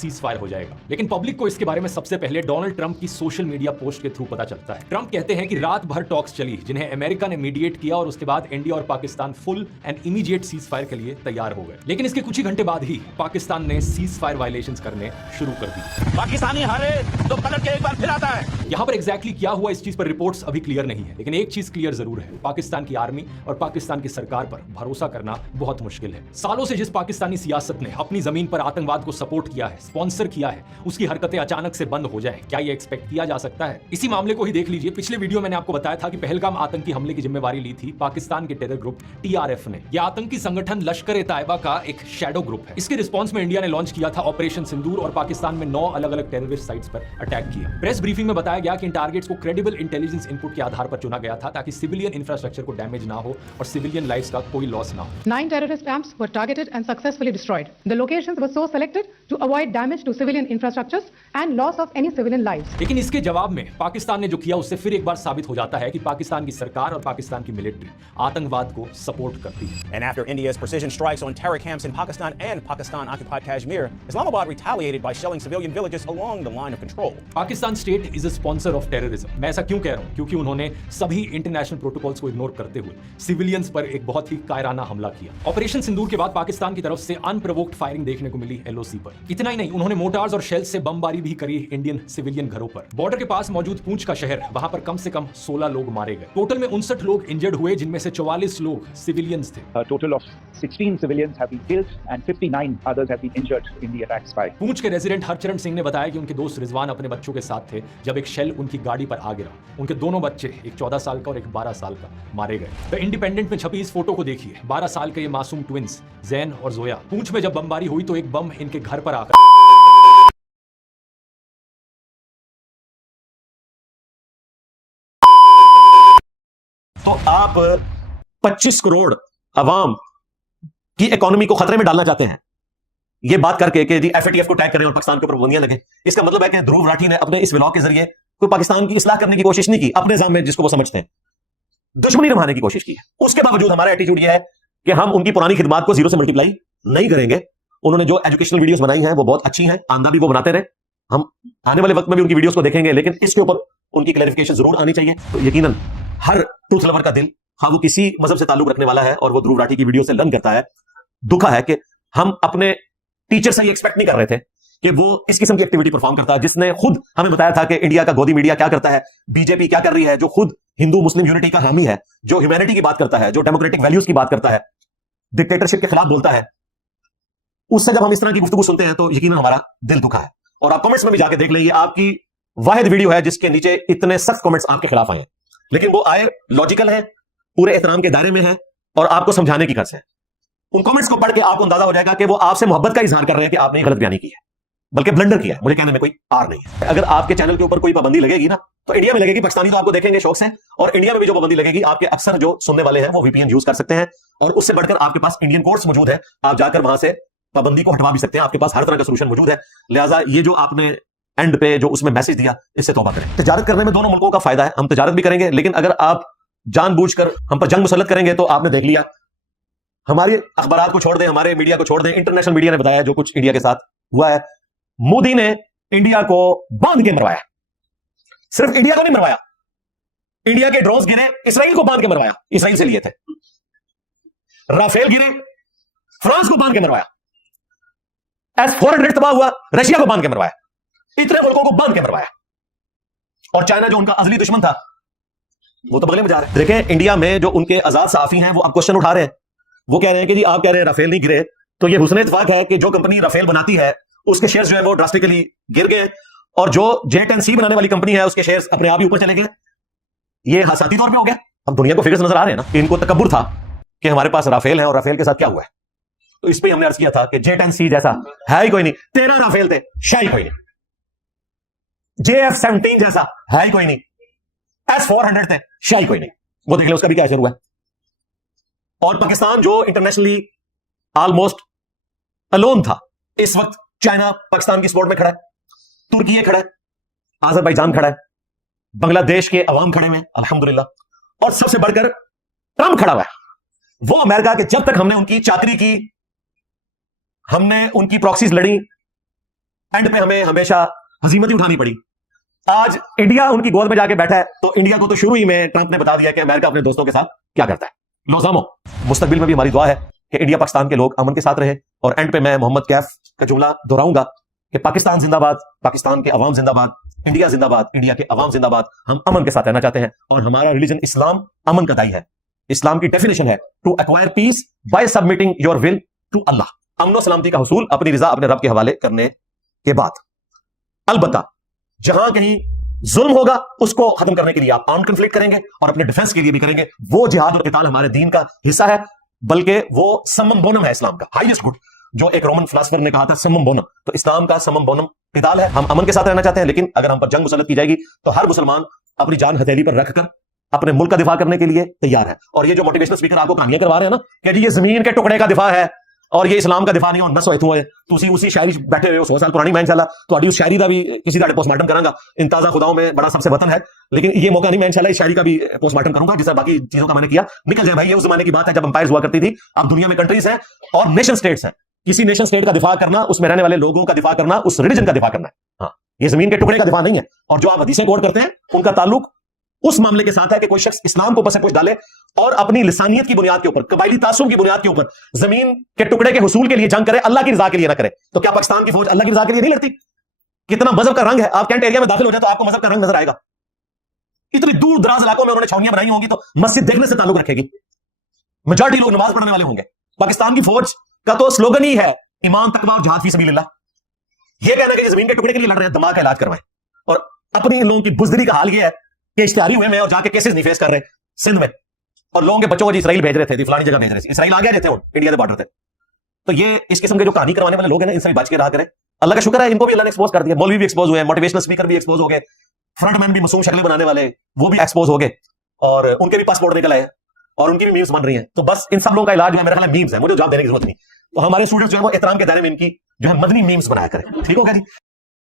Cease fire हो जाएगा। लेकिन पब्लिक को इसके बारे में सबसे पहले डोनाल्ड ट्रंप की सोशल मीडिया पोस्ट के थ्रू पता चलता है। ट्रंप कहते हैं कि रात भर टॉक्स चली जिन्हें अमेरिका ने मीडिएट किया और उसके बाद इंडिया और Pakistan full and immediate cease fire के लिए तैयार हो गए। लेकिन इसके कुछ ही घंटे बाद ही पाकिस्तान ने सीज फायर वायलेशंस करने शुरू कर दी। पाकिस्तानी हारे तो पलट के एक बार फिर आता है। यहां पर एग्जैक्टली क्या हुआ इस चीज पर रिपोर्ट्स अभी क्लियर नहीं है, लेकिन एक चीज क्लियर जरूर है, पाकिस्तान की आर्मी और पाकिस्तान की सरकार पर भरोसा करना बहुत मुश्किल है। सालों से जिस पाकिस्तानी सियासत ने अपनी जमीन पर आतंकवाद को सपोर्ट किया है, स्पॉन्सर किया है, उसकी हरकतें अचानक से बंद हो जाए, क्या ये एक्सपेक्ट किया जा सकता है? इसी मामले को ही देख लीजिए। पिछले वीडियो मैंने आपको बताया था कि पहलगाम आतंकी हमले की जिम्मेवारी ली थी पाकिस्तान के टेरर ग्रुप टीआरएफ ने। यह आतंकी संगठन लश्कर-ए-तैयबा का एक शैडो ग्रुप है। इसके रिस्पॉन्स में इंडिया ने लॉन्च किया था ऑपरेशन सिंदूर और पाकिस्तान में 9 अलग-अलग टेररिस्ट साइट्स पर अटैक किया। प्रेस ब्रीफिंग में बताया गया कि इन टारगेट्स को क्रेडिबल इंटेलिजेंस इनपुट के आधार पर चुना गया था ताकि सिविलियन इंफ्रास्ट्रक्चर को डैमेज ना हो और सिविलियन लाइव्स का कोई लॉस ना हो। 9 terrorist camps were targeted and successfully destroyed. The locations were so selected to avoid damage to civilian infrastructures and loss of any civilian lives. लेकिन इसके जवाब में पाकिस्तान ने जो किया उससे फिर एक बार साबित हो जाता है कि पाकिस्तान की सरकार और पाकिस्तान की मिलिट्री आतंकवाद को सपोर्ट करती है। And after India's precision strikes on terror camps in Pakistan and Pakistan-occupied Kashmir, Islamabad retaliated by shelling civilian villages along the line of control. Pakistan state is a sponsor of terrorism. मैं ऐसा क्यों कह रहा हूं? क्योंकि उन्होंने सभी इंटरनेशनल प्रोटोकॉल्स को इग्नोर करते हुए सिविलियंस पर एक बहुत ही कायराना हमला किया। ऑपरेशन सिंदूर के बाद पाकिस्तान की तरफ से अनप्रोवोक्ड फायरिंग देखने को मिली एलओसी पर। इतना ही नहीं, उन्होंने मोटार्स और शेल्स से बमबारी भी करी इंडियन सिविलियन घरों पर। बॉर्डर के पास मौजूद पूंछ का शहर, वहां पर कम से कम 16 लोग मारे गए। टोटल में 59 लोग इंजर्ड हुए, जिनमें से 44 लोग सिविलियंस थे। A total of 16 civilians have been killed and 59 others have been injured in the attacks by. पूंछ के रेजिडेंट हरचरण सिंह ने बताया कि उनके दोस्त रिजवान अपने बच्चों के साथ थे जब एक शेल उनकी गाड़ी पर आ गिरा। उनके दोनों बच्चे, एक 14 साल का और एक 12 साल का, मारे गए। द इंडिपेंडेंट में छपी इस फोटो को देखिए। 12 साल के ये मासूम ट्विंस जैन और जोया। पूंछ में जब बमबारी हुई तो एक बम इनके घर पर आकर तो आप 25 करोड़ अवाम की इकोनॉमी को खतरे में डालना चाहते हैं, ये बात करके कि जी एफएटीएफ को टैग करें और पाकिस्तान के ऊपर पाबंदियां लगे। इसका मतलब है कि ध्रुव राठी ने अपने इस व्लॉग के जरिए कोई पाकिस्तान की इस्लाह करने की कोशिश नहीं की, अपने निजाम में जिसको वो समझते हैं दुश्मनी निभाने की कोशिश की है। उसके बावजूद हमारा एटीट्यूड यह है कि हम उनकी पुरानी खिदमात को जीरो से मल्टीप्लाई नहीं करेंगे। उन्होंने जो एजुकेशनल वीडियोस बनाई हैं वो बहुत अच्छी हैं, आंदा भी वो बनाते रहे, हम आने वाले वक्त में भी उनकी वीडियोस को देखेंगे, लेकिन इसके ऊपर उनकी क्लैरिफिकेशन जरूर आनी चाहिए। तो यकीनन हर ट्रूथ लवर का दिल, हाँ वो किसी मजहब से ताल्लुक रखने वाला है और वो ध्रुव राठी की वीडियो से लर्न करता है, दुखा है कि हम अपने टीचर से ये एक्सपेक्ट नहीं कर रहे थे कि वो इस किस्म की एक्टिविटी परफॉर्म करता है, जिसने खुद हमें बताया था कि इंडिया का गोदी मीडिया क्या करता है, बीजेपी क्या कर रही है, जो खुद हिंदू मुस्लिम यूनिटी का हामी है, जो ह्यूमैनिटी की बात करता है, जो डेमोक्रेटिक वैल्यूज की बात करता है, डिक्टेटरशिप के खिलाफ बोलता है। उससे जब हम इस तरह की गुफ्तगू सुनते हैं तो यकीनन हमारा दिल दुखा है। और आप कमेंट्स में भी जाके देख लेंगे, आपकी वाहिद वीडियो है जिसके नीचे इतने सख्त कमेंट्स आपके खिलाफ आए, लेकिन वो आए लॉजिकल है, पूरे एहतराम के दायरे में है और आपको समझाने की गर्ज है। उन कमेंट्स को पढ़ के आपको अंदाजा हो जाएगा कि वो आपसे मोहब्बत का इजहार कर रहे हैं कि आपने गलत बयानी की है, बल्कि ब्लंडर किया है। मुझे कहने में कोई आर नहीं है। अगर आपके चैनल के ऊपर कोई पाबंदी लगेगी ना, तो इंडिया में लगेगी, पाकिस्तानी तो आपको देखेंगे शौक से, और इंडिया में भी जो पाबंदी लगेगी, आपके अक्सर जो सुनने वाले हैं वो वीपीएन यूज कर सकते हैं, और उससे बढ़कर आपके पास इंडियन कोर्ट्स मौजूद है, आप जाकर वहां से पाबंदी को हटवा भी सकते हैं। आपके पास हर तरह का सोल्यूशन मौजूद है। लिहाजा ये जो आपने एंड पे जो उसमें मैसेज दिया, इससे तौबा करें। तिजारत करने में दोनों मुल्कों का फायदा है, हम तिजारत भी करेंगे, लेकिन अगर आप जानबूझकर हम पर जंग मुसल्लत करेंगे तो आपने देख लिया, हमारे अखबारात को छोड़ दें, हमारे मीडिया को छोड़ दें, इंटरनेशनल मीडिया ने बताया जो कुछ इंडिया के साथ हुआ है। मोदी ने इंडिया को बांध के मरवाया, सिर्फ इंडिया को नहीं मरवाया, इंडिया के ड्रोन्स गिरे, इसराइल को बांध के मरवाया, इसराइल से लिए थे। राफेल गिरे, फ्रांस को बांध के मरवाया। S-400 तबाह हुआ, रशिया को बांध के मरवाया। इतने मुल्कों को बांध के मरवाया, और चाइना जो उनका अजली दुश्मन था वो तो बगले में जा रहे हैं। देखें, इंडिया में जो उनके आजाद सहाफी हैं वो अब क्वेश्चन उठा रहे हैं, वो कह रहे हैं कि जी आप कह रहे हैं राफेल नहीं गिरे, तो ये हुस्न इत्तेफाक है कि जो कंपनी राफेल बनाती है उसके शेयर्स जो है वो ड्रास्टिकली गिर गए, और जो J-10C बनाने वाली कंपनी है उसके शेयर्स अपने आप ही ऊपर चले गए। ये हासाती तौर पे हो गया। अब दुनिया को फिगर्स नजर आ रहे हैं ना कि इनको तकब्बुर था कि हमारे पास राफेल है और राफेल के साथ क्या हुआ है। तो इस पे हमने अर्ज किया था कि J-10C जैसा है ही कोई नहीं, 13 राफेल थे, शाही कोई नहीं। JF-17 जैसा है ही कोई नहीं, S-400 थे, शाही कोई नहीं। वो देख ले उसका भी क्या असर हुआ है। और पाकिस्तान जो इंटरनेशनली ऑलमोस्ट अलोन था, इस वक्त चाइना पाकिस्तान की सपोर्ट में खड़ा है, तुर्की खड़ा है, अजरबैजान खड़ा है, बांग्लादेश के अवाम खड़े हुए अल्हम्दुलिल्लाह, और सबसे बढ़कर ट्रंप खड़ा हुआ है। वो अमेरिका के, जब तक हमने उनकी चाकरी की, हमने उनकी प्रॉक्सीज लड़ी, एंड पे हमें हमेशा हजीमत ही उठानी पड़ी। आज इंडिया उनकी गोद में जाके बैठा है, तो इंडिया को तो शुरू ही में ट्रंप ने बता दिया कि अमेरिका अपने दोस्तों के साथ क्या करता है। नौजवानों, मुस्तकबिल में भी हमारी दुआ है कि इंडिया पाकिस्तान के लोग अमन के साथ रहे। और एंड पे मैं मोहम्मद कैफ का जुमला दोहराऊंगा कि पाकिस्तान जिंदाबाद, पाकिस्तान के अवाम जिंदाबाद, इंडिया जिंदाबाद, इंडिया के अवाम जिंदाबाद। हम अमन के साथ रहना चाहते हैं और हमारा रिलीजन इस्लाम अमन का दाई है। इस्लाम की डेफिनेशन है to acquire peace by submitting your will to Allah. अमन सलामती का हुसूल अपनी रिजा अपने रब के हवाले करने के बाद। अलबत्ता जहां कहीं जुल्म होगा उसको खत्म करने के लिए आप आर्म्ड कन्फ्लिक्ट करेंगे और अपने डिफेंस के लिए भी करेंगे। वो जिहाद और क़िताल हमारे दीन का हिस्सा है, बल्कि वो समम बोनम है इस्लाम का, हाईएस्ट गुड। जो एक रोमन फिलोसोफर ने कहा था समम बोनम, तो इस्लाम का समम बोनम क़िताल है। हम अमन के साथ रहना चाहते हैं, लेकिन अगर हम पर जंग मुसल्लत की जाएगी तो हर मुसलमान अपनी जान हथेली पर रखकर अपने मुल्क का दिफा करने के लिए तैयार है। और ये जो मोटिवेशनल स्पीकर आपको कहानियां करवा रहे हैं ना कि जी ये जमीन के टुकड़े का दिफा है और ये इस्लाम का दिफा नहीं हो, नस होए तुसी उसी शायरी बैठे हुए हो 100 साल पुरानी मैं इंशाल्लाह ਤੁਹਾਡੀ उस शायरी का भी किसी का पोस्टमार्टम करांगा। इन ताजा खुदाओं में बड़ा सबसे वतन है, लेकिन ये मौका नहीं, मैं इंशाल्लाह इस शायरी का भी पोस्टमार्टम करूंगा जिससे बाकी चीजों का मैंने किया निकल जाए। भाई ये उस जमाने की बात है जब अंपायर्स हुआ करती थी। अब दुनिया में कंट्रीज हैं और नेशन स्टेट्स हैं। किसी नेशन स्टेट का दिफा करना, उसमें रहने वाले लोगों का दिफा करना, उस रिलीजन का दिफा करना है। हाँ, ये जमीन के टुकड़े का दिफा नहीं है। और जो आप हदीसें कोट करते हैं उनका ताल्लुक उस मामले के साथ है कि कोई शख्स इस्लाम को पसे पुश डाले और अपनी लिसानियत की बुनियाद के ऊपर, कबायली तासुब की बुनियाद के ऊपर जमीन के टुकड़े के हुसूल के लिए जंग करे, अल्लाह की रजा के लिए ना करे। तो क्या पाकिस्तान की फौज अल्लाह की रजा के लिए नहीं लड़ती? कितना मजहब का रंग है। आप कैंट एरिया में दाखिल हो जाए तो आपको मजहब का रंग नजर आएगा। इतनी दूर दराज इलाकों में उन्होंने छावनियां बनाई होंगी तो मस्जिद देखने से ताल्लुक रखेगी। मेजॉरिटी लोग नमाज पढ़ने वाले होंगे। पाकिस्तान की फौज का तो स्लोगन ही है ईमान तकवा और जिहाद फी सबीलिल्लाह। ये कहना कि जमीन के टुकड़े के लिए लड़ रहे हैं, दिमाग का इलाज करवाएं। और अपनी इन लोगों की बुजदरी का हाल ये है कि इश्तिहारी हुए में और जाके केसेस नहीं फेस कर रहे सिंध में, और लोगों के बच्चों को इसराइल भेज रहे थे, फलानी जगह भेज रहे थे। इसराइल आ गया थे इंडिया के बॉर्डर थे। तो ये इस किस्म के जो कहानी करवाने वाले लोग हैं ना, इनसे बच के रहा करें। अल्लाह का शुक्र है इनको भी अल्लाह ने एक्सपोज कर दिया। मौलवी भी एक्सपोज हुए, मोटिवेशनल स्पीकर भी एक्सपोज हो गए, फ्रंटमैन भी मासूम शक्लें बनाने वाले वो भी एक्सपोज हो गए और उनके भी पासपोर्ट निकल आए और उनकी भी मीम्स बन रही हैं। तो बस इन सब लोगों का इलाज जो है मेरा ख्याल मीम्स है, मुझे जवाब देने की जरूरत नहीं। तो हमारे स्टूडेंट्स जो है वो एहतराम के दायरे में इनकी जो है मदनी मीम्स बनाया करें। ठीक होगा जी।